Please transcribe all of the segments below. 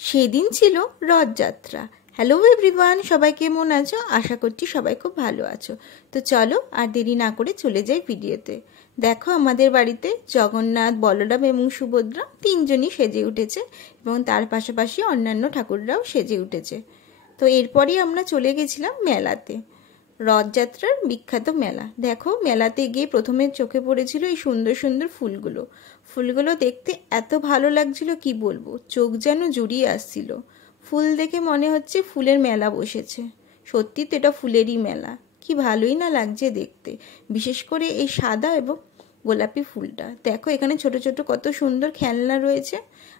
সেদিন ছিল Rathyatra. Hello everyone, সবাই কেমন আছো? আশা করছি সবাই খুব ভালো আছো। তো চলো আর দেরি না করে চলে যাই ভিডিওতে। দেখো আমাদের বাড়িতে জগন্নাথ, বলরাম এবং সুভদ্রা তিনজনই সেজে উঠেছে এবং তার পাশাপাশি অন্যান্য ঠাকুররাও সেজে উঠেছে। তো এরপরই আমরা চলে গেছিলাম মেলাতে, রথযাত্রার বিখ্যাত মেলা। দেখো মেলাতে গিয়ে প্রথমে চোখে পড়েছিল এই সুন্দর সুন্দর ফুলগুলো। ফুলগুলো দেখতে এত ভালো লাগছিল কি বলবো, চোখ যেন জুড়িয়ে আসছিল। ফুল দেখে মনে হচ্ছে ফুলের মেলা বসেছে। সত্যি তো এটা ফুলেরই মেলা। কি ভালোই না লাগছে দেখতে, বিশেষ করে এই সাদা এবং গোলাপি ফুলটা। দেখো এখানে ছোট ছোট কত সুন্দর খেলনা রয়েছে,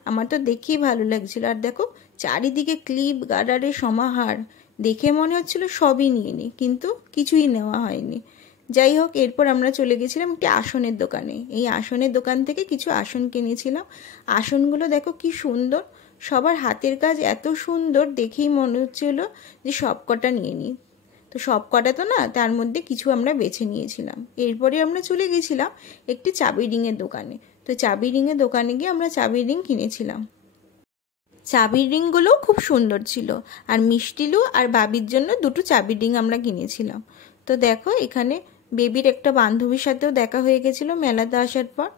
আমার তো দেখেই ভালো লাগছিল। আর দেখো চারিদিকে ক্লিপ গার্ডারের সমাহার, দেখে মনে হচ্ছিল সবই নিয়ে নিই, কিন্তু কিছুই নেওয়া হয়নি। যাই হোক, এরপর আমরা চলে গেছিলাম একটি আসনের দোকানে। এই আসনের দোকান থেকে কিছু আসন কিনেছিলাম। আসনগুলো দেখো কি সুন্দর, সবার হাতের কাজ এত সুন্দর, দেখেই মনে হচ্ছিল যে সব কটা নিয়ে নিই। তো সব কটা তো না, তার মধ্যে কিছু আমরা বেছে নিয়েছিলাম। এরপরে আমরা চলে গেছিলাম একটি চাবি রিংয়ের দোকানে। তো চাবি রিংয়ের দোকানে গিয়ে আমরা চাবি রিং কিনেছিলাম। চাবির রিংগুলোও খুব সুন্দর ছিল। আর মিষ্টিলু আর বাবির জন্য দুটো চাবির রিং আমরা কিনেছিলাম। তো দেখো এখানে বেবির একটা বান্ধবীর সাথেও দেখা হয়ে গেছিলো মেলাতে আসার পর।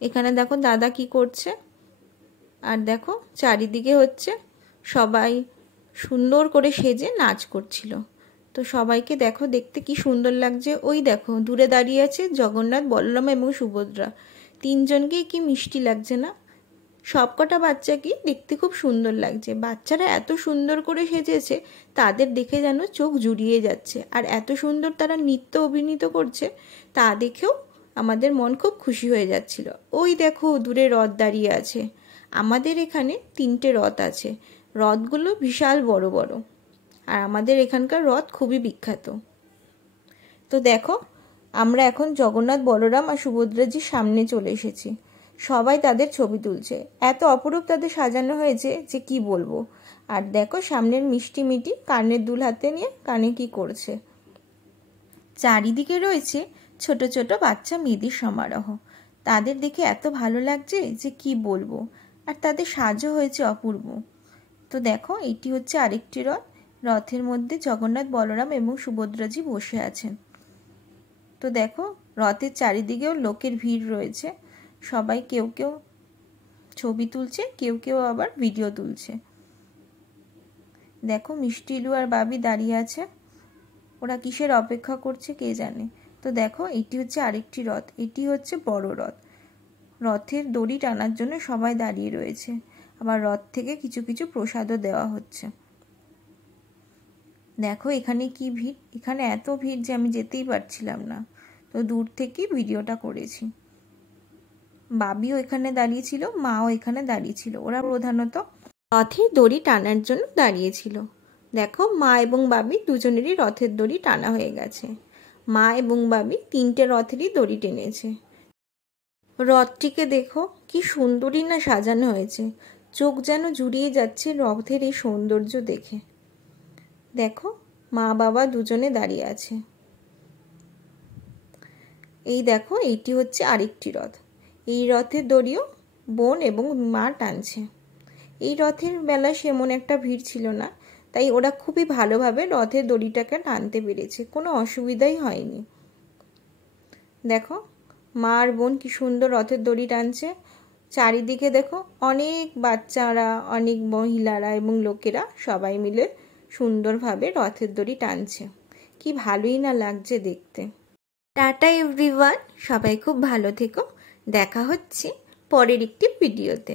এখানে দেখো দাদা কি করছে, আর দেখো চারিদিকে হচ্ছে সবাই সুন্দর করে সেজে নাচ করছিল। তো সবাইকে দেখো দেখতে কি সুন্দর লাগছে। ওই দেখো দূরে দাঁড়িয়ে আছে জগন্নাথ, বলরাম এবং সুভদ্রা। তিনজনকেই কি মিষ্টি লাগছে না? সবকটা বাচ্চাকে দেখতে খুব সুন্দর লাগছে। বাচ্চারা এত সুন্দর করে সেজেছে, তাদের দেখে যেন চোখ জুড়িয়ে যাচ্ছে। আর এত সুন্দর তারা নৃত্য অভিনীত করছে, তা দেখেও আমাদের মন খুব খুশি হয়ে যাচ্ছিল। ওই দেখো দূরে রথ দাঁড়িয়ে আছে। আমাদের এখানে 3টে রথ আছে। রথগুলো বিশাল বড় বড়, আর আমাদের এখানকার রথ খুবই বিখ্যাত। তো দেখো আমরা এখন জগন্নাথ, বলরাম আর সুভদ্রাজির সামনে চলে এসেছি। সবাই তাদের ছবি তুলছে, এত অপরূপ তাদের সাজানো হয়েছে যে কি বলবো। আর দেখো সামনের মিষ্টি মিটি কানের দুল হাতে নিয়ে কানে কি করছে। চারিদিকে রয়েছে ছোট ছোট বাচ্চা মেয়েদের সমারোহ। তাদের দেখে এত ভালো লাগছে যে কি বলবো। আর তাদের সাজও হয়েছে অপূর্ব। তো দেখো এটি হচ্ছে আরেকটি রথ। রথের মধ্যে জগন্নাথ, বলরাম এবং সুভদ্রাজি বসে আছেন। তো দেখো রথের চারিদিকেও লোকের ভিড় রয়েছে। সবাই কেউ কেউ ছবি তুলছে, কেউ কেউ আবার ভিডিও তুলছে। দেখো মিষ্টিলু আর বাবি দাঁড়িয়ে আছে, ওরা কিসের অপেক্ষা করছে কে জানে। তো দেখো এটি হচ্ছে আরেকটি রথ, এটি হচ্ছে বড় রথ। রথের দড়ি টানার জন্য সবাই দাঁড়িয়ে রয়েছে। আবার রথ থেকে কিছু কিছু প্রসাদও দেওয়া হচ্ছে। দেখো এখানে কি ভিড়, এখানে এত ভিড় যে আমি যেতেই পারছিলাম না। তো দূর থেকেই ভিডিওটা করেছি। বাবিও এখানে দাঁড়িয়েছিল, মাও এখানে দাঁড়িয়েছিল। ওরা প্রধানত রথের দড়ি টানার জন্য দাঁড়িয়েছিল। দেখো মা এবং বাবি দুজনেরই রথের দড়ি টানা হয়ে গেছে। মা এবং বাবি 3টে রথেরই দড়ি টেনেছে। রথটিকে দেখো কি সুন্দরই না সাজানো হয়েছে, চোখ যেন জুড়িয়ে যাচ্ছে রথের এই সৌন্দর্য দেখে। দেখো মা বাবা দুজনে দাঁড়িয়ে আছে। এই দেখো এইটি হচ্ছে আরেকটি রথ। এই রথের দড়িও বোন এবং মা টানছে। এই রথের বেলায় সেমন একটা ভিড় ছিল না, তাই ওরা খুবই ভালোভাবে রথের দড়িটাকে টানতে পেরেছে, কোনো অসুবিধাই হয়নি। দেখো মা আর বোন কি সুন্দর রথের দড়ি টানছে। চারিদিকে দেখো অনেক বাচ্চারা, অনেক মহিলারা এবং লোকেরা সবাই মিলে সুন্দরভাবে রথের দড়ি টানছে। কি ভালোই না লাগছে দেখতে। টাটা এভরিওয়ান, সবাই খুব ভালো থেকো। দেখা হচ্ছে পরের একটি ভিডিওতে।